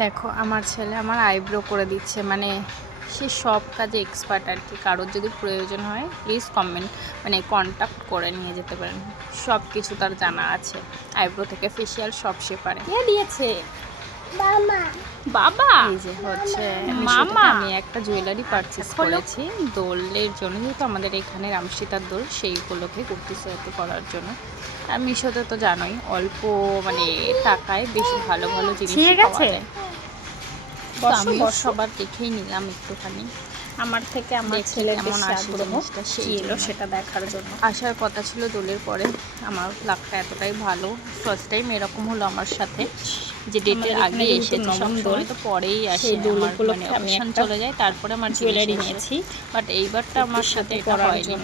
দেখো আমার ছেলে আমার আইব্রো করে দিচ্ছে, মানে সে সব কাজে এক্সপার্ট আর কি। কারোর যদি প্রয়োজন হয় প্লিজ কন্ট্যাক্ট করে নিয়ে যেতে পারেন, সব কিছু তার জানা আছে। আইব্রো থেকে ফেসিয়াল সব সে পারে। কে দিয়েছে? বাবা। এই যে হচ্ছে মামা, আমি একটা জুয়েলারি পারচেস করেছি দোলের জন্য, যেহেতু আমাদের এখানে রামসীতার দোল, সেই উপলক্ষে কুর্তি সেট করার জন্য। আর মিশোতে তো জানোই অল্প টাকায় বেশ ভালো ভালো জিনিস পাওয়া যায়। তো আমি সবার দেখেই নিলাম একটুখানি, আমার থেকে আমার ছেলের কেমন বেশি আসে আগ্রহ জিনিসটা সেই এলো সেটা দেখার জন্য। আসার কথা ছিল দোলের পরে। আমার লাকটা এতটাই ভালো, ফার্স্ট টাইম এরকম হলো আমার সাথে, যে ডেটের আগে এসেছে। সব সময় তো পরেই আসে, আমার অকেশন চলে যায় তারপরে আমার জুয়েলারি নিয়েছি, বাট এইবারটা আমার সাথে এটা হয়নি।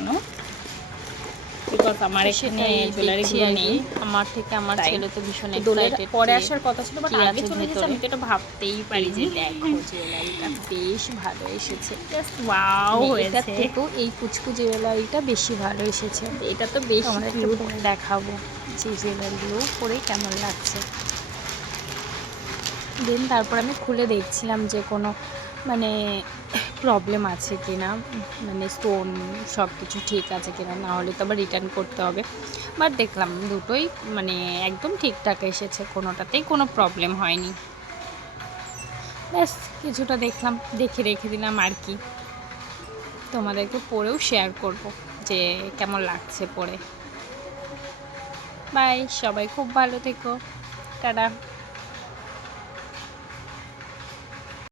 বিকজ আমার এখানে জুয়েলারিগুলো নেই। আমার থেকে আমার ছেলে তো ভীষণ দোলের এক্সাইটেড, পরে আসার কথা ছিল, বাট আগে চলে গেছে। আমি তো এটা ভাবতেই পারি যে দেখো জুয়েলারিটা বেশ ভালো এসেছে। জাস্ট ওয়াও এটার হয়েছে। থেকেও এই কুচকু জুয়েলারিটা বেশি ভালো এসেছে। এটা তো বেশি আমরা একটু পরে দেখাবো যে জুয়েলারিগুলো পরে কেমন লাগছে। দেন তারপর আমি খুলে দেখছিলাম যে কোনো প্রবলেম আছে কি না, স্টোন সব কিছু ঠিক আছে কিনা, না হলে তো আবার রিটার্ন করতে হবে। বাট দেখলাম দুটোই একদম ঠিকঠাক এসেছে, কোনোটাতেই কোনো প্রবলেম হয়নি। ব্যাস কিছুটা দেখলাম, দেখে রেখে দিলাম আর কি। তোমাদেরকে পরেও শেয়ার করব যে কেমন লাগছে পরে। বাই, সবাই খুব ভালো থেকো, টাটা।